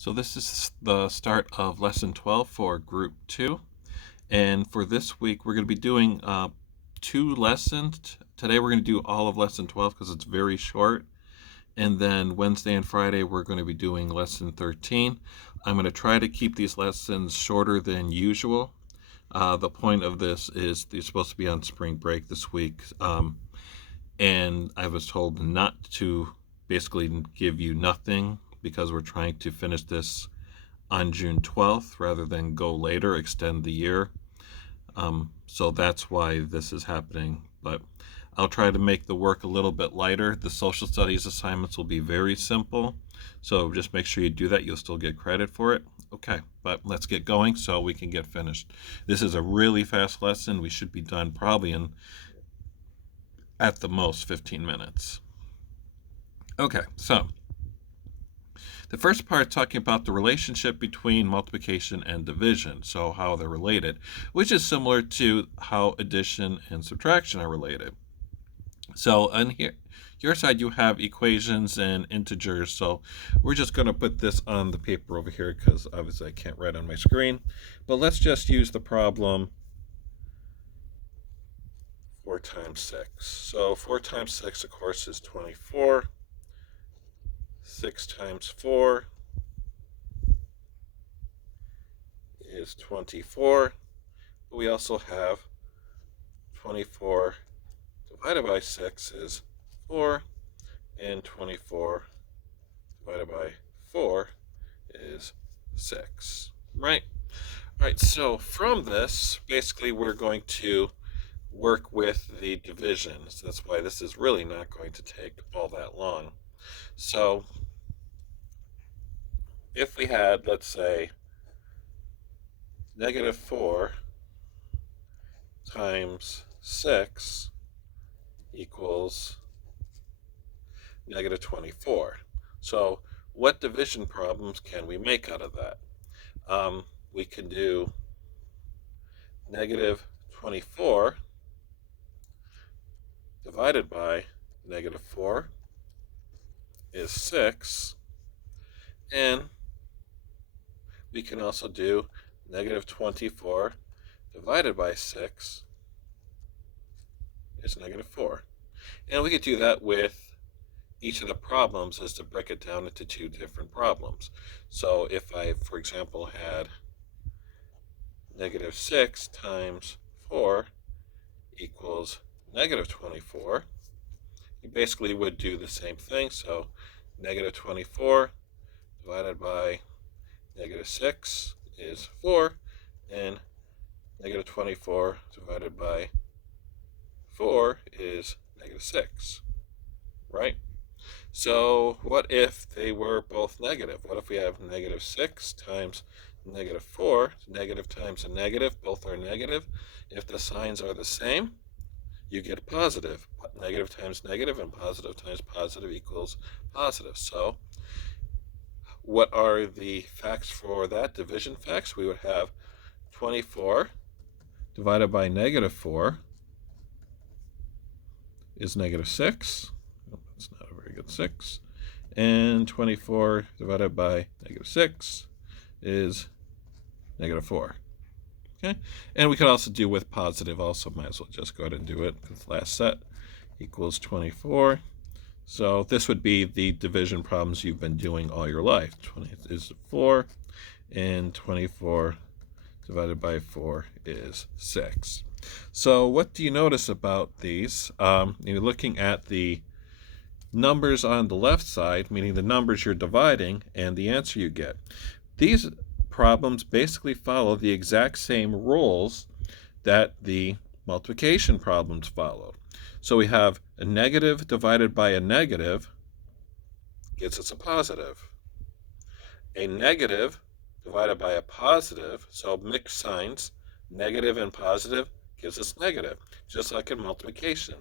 So this is the start of lesson 12 for group 2. And for this week, we're going to be doing 2 lessons. Today we're going to do all of lesson 12 because it's very short. And then Wednesday and Friday, we're going to be doing lesson 13. I'm going to try to keep these lessons shorter than usual. The point of this is you're supposed to be on spring break this week. And I was told not to basically give you nothing because we're trying to finish this on June 12th rather than go later, extend the year. So that's why this is happening. But I'll try to make the work a little bit lighter. The social studies assignments will be very simple. So just make sure you do that. You'll still get credit for it. Okay, but let's get going so we can get finished. This is a really fast lesson. We should be done probably in, at the most, 15 minutes. Okay, so the first part is talking about the relationship between multiplication and division, so how they're related, which is similar to how addition and subtraction are related. So on here, your side, you have equations and integers, so we're just going to put this on the paper over here because obviously I can't write on my screen. But let's just use the problem 4 times 6. So 4 times 6, of course, is 24. 6 times 4 is 24. But we also have 24 divided by 6 is 4, and 24 divided by 4 is 6, right? All right, so from this, basically we're going to work with the division. So that's why this is really not going to take all that long. So if we had, let's say, negative 4 times 6 equals negative 24. So what division problems can we make out of that? We can do negative 24 divided by negative 4 is 6, and we can also do negative 24 divided by 6 is negative 4. And we could do that with each of the problems is to break it down into 2 different problems. So if I, for example, had negative 6 times 4 equals negative 24, you basically would do the same thing. So negative 24 divided by negative 6 is 4, and negative 24 divided by 4 is negative 6, right? So what if they were both negative? What if we have negative 6 times negative 4? Negative times a negative, both are negative. If the signs are the same, you get positive. Negative times negative and positive times positive equals positive. So what are the facts for that? Division facts. We would have 24 divided by negative 4 is negative 6. Oh, that's not a very good 6. And 24 divided by negative 6 is negative 4. Okay, and we could also do with positive also. Might as well just go ahead and do it. The last set equals 24. So this would be the division problems you've been doing all your life. 20 is 4, and 24 divided by 4 is 6. So what do you notice about these? You're looking at the numbers on the left side, meaning the numbers you're dividing, and the answer you get. These problems basically follow the exact same rules that the multiplication problems follow. So we have a negative divided by a negative gives us a positive. A negative divided by a positive, so mixed signs, negative and positive, gives us negative, just like in multiplication.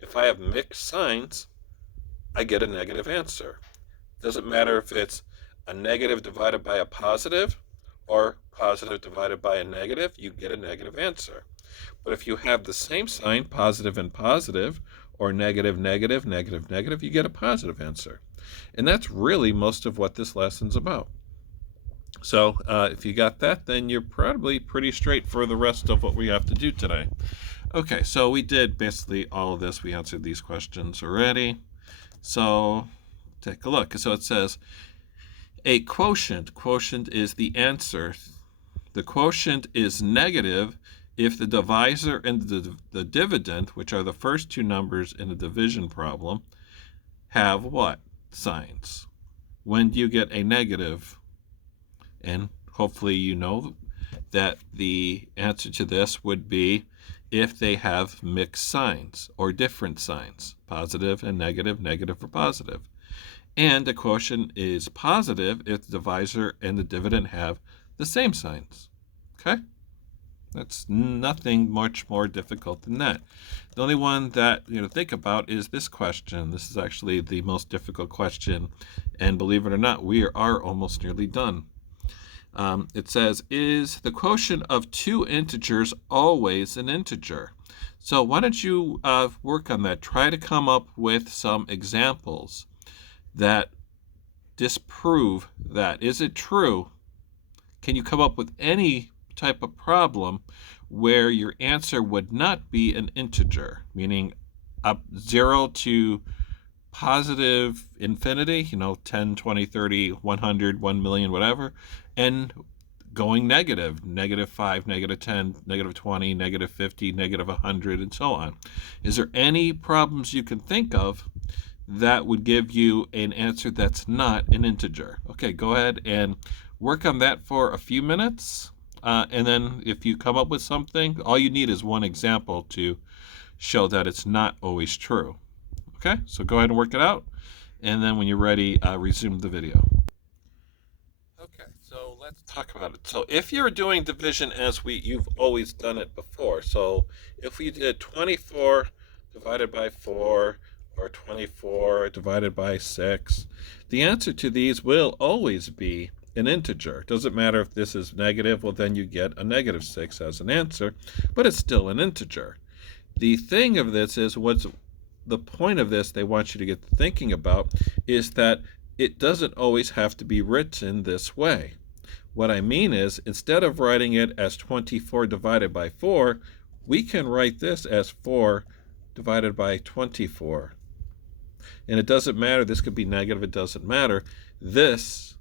If I have mixed signs, I get a negative answer. Doesn't matter if it's a negative divided by a positive or positive divided by a negative, you get a negative answer. But if you have the same sign, positive and positive, or negative, negative, negative, negative, you get a positive answer. And that's really most of what this lesson's about. So if you got that, then you're probably pretty straight for the rest of what we have to do today. Okay, so we did basically all of this. We answered these questions already. So take a look. So it says a quotient. Quotient is the answer. The quotient is negative if the divisor and the dividend, which are the first two numbers in a division problem, have what? Signs. When do you get a negative? And hopefully you know that the answer to this would be if they have mixed signs or different signs, positive and negative, negative or positive. And the quotient is positive if the divisor and the dividend have the same signs. Okay? That's nothing much more difficult than that. The only one that think about is this question. This is actually the most difficult question, and believe it or not, we are almost nearly done. It says, is the quotient of two integers always an integer? So why don't you work on that? Try to come up with some examples that disprove that. Is it true? Can you come up with any type of problem where your answer would not be an integer, meaning up 0 to positive infinity, 10, 20, 30, 100, 1 million, whatever, and going negative, -5, -10, -20, -50, -100, and so on. Is there any problems you can think of that would give you an answer that's not an integer? Okay, go ahead and work on that for a few minutes. And then if you come up with something, all you need is one example to show that it's not always true. Okay, so go ahead and work it out. And then when you're ready, resume the video. Okay, so let's talk about it. So if you're doing division as you've always done it before, so if we did 24 divided by 4 or 24 divided by 6, the answer to these will always be an integer. Doesn't matter if this is negative, well then you get a -6 as an answer, but it's still an integer. The thing of this is, what's the point of this they want you to get thinking about is that it doesn't always have to be written this way. What I mean is, instead of writing it as 24 divided by 4, we can write this as 4 divided by 24. And it doesn't matter, this could be negative, it doesn't matter. This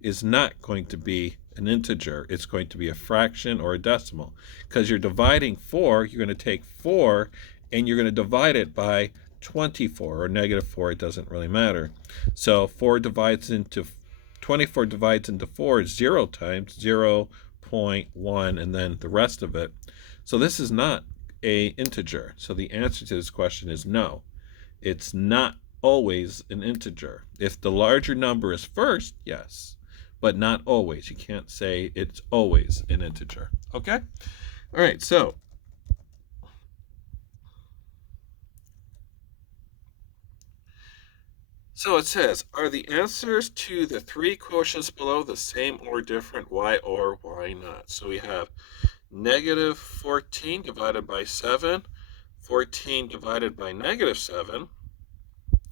is not going to be an integer. It's going to be a fraction or a decimal. Because you're dividing 4, you're going to take 4 and you're going to divide it by 24 or -4, it doesn't really matter. So 24 divides into 4 0 times, 0.1, and then the rest of it. So this is not a integer. So the answer to this question is no. It's not always an integer. If the larger number is first, yes, but not always. You can't say it's always an integer. Okay? All right, so it says, are the answers to the three quotients below the same or different? Why or why not? So we have -14 divided by 7, 14 divided by -7.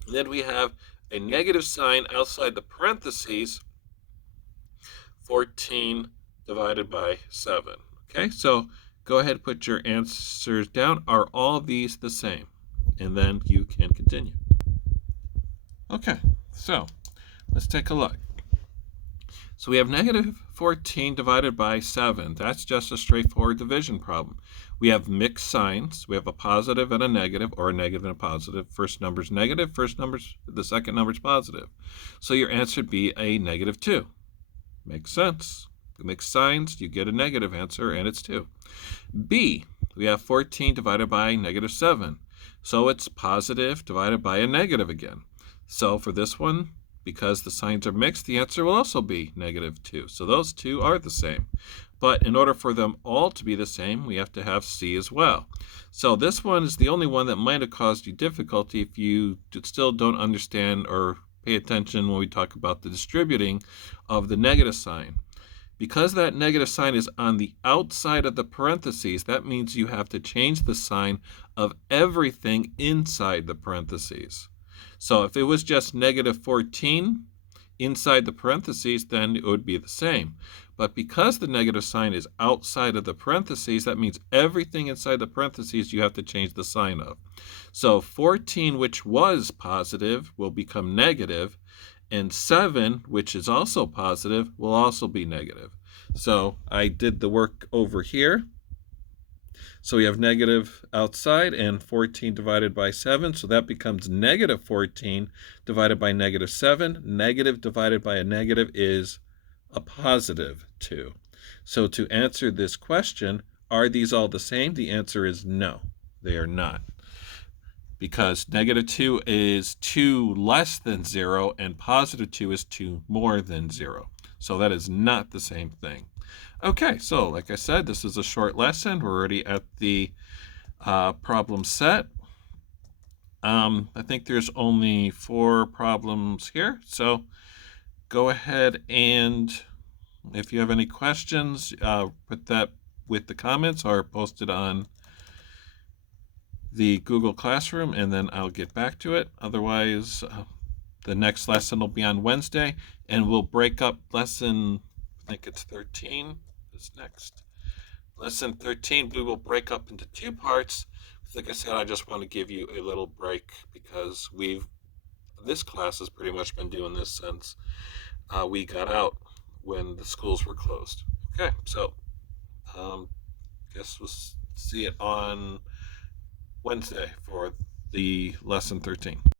Then we have a negative sign outside the parentheses, 14 divided by 7. Okay, so go ahead and put your answers down. Are all these the same? And then you can continue. Okay, so let's take a look. So we have -14 divided by 7. That's just a straightforward division problem. We have mixed signs. We have a positive and a negative, or a negative and a positive. First number's negative, the second number's positive. So your answer would be a -2. Makes sense. The mixed signs, you get a negative answer, and it's 2. B, we have 14 divided by -7. So it's positive divided by a negative again. So for this one, because the signs are mixed, the answer will also be -2. So those two are the same. But in order for them all to be the same, we have to have C as well. So this one is the only one that might have caused you difficulty if you still don't understand or pay attention when we talk about the distributing of the negative sign. Because that negative sign is on the outside of the parentheses, that means you have to change the sign of everything inside the parentheses. So if it was just -14 inside the parentheses, then it would be the same. But because the negative sign is outside of the parentheses, that means everything inside the parentheses you have to change the sign of. So 14, which was positive, will become negative, and 7, which is also positive, will also be negative. So I did the work over here. So we have negative outside and 14 divided by 7. So that becomes negative 14 divided by negative 7. Negative divided by a negative is a positive 2. So to answer this question, are these all the same? The answer is no, they are not. Because negative 2 is 2 less than 0 and positive 2 is 2 more than 0. So that is not the same thing. Okay, so like I said, this is a short lesson. We're already at the problem set. I think there's only 4 problems here. So go ahead and if you have any questions, put that with the comments or post it on the Google Classroom, and then I'll get back to it. Otherwise, the next lesson will be on Wednesday, and we'll break up lesson, I think it's 13 is next. Lesson 13, we will break up into 2 parts. Like I said, I just want to give you a little break because this class has pretty much been doing this since we got out when the schools were closed. Okay, so guess we'll see it on Wednesday for the lesson 13.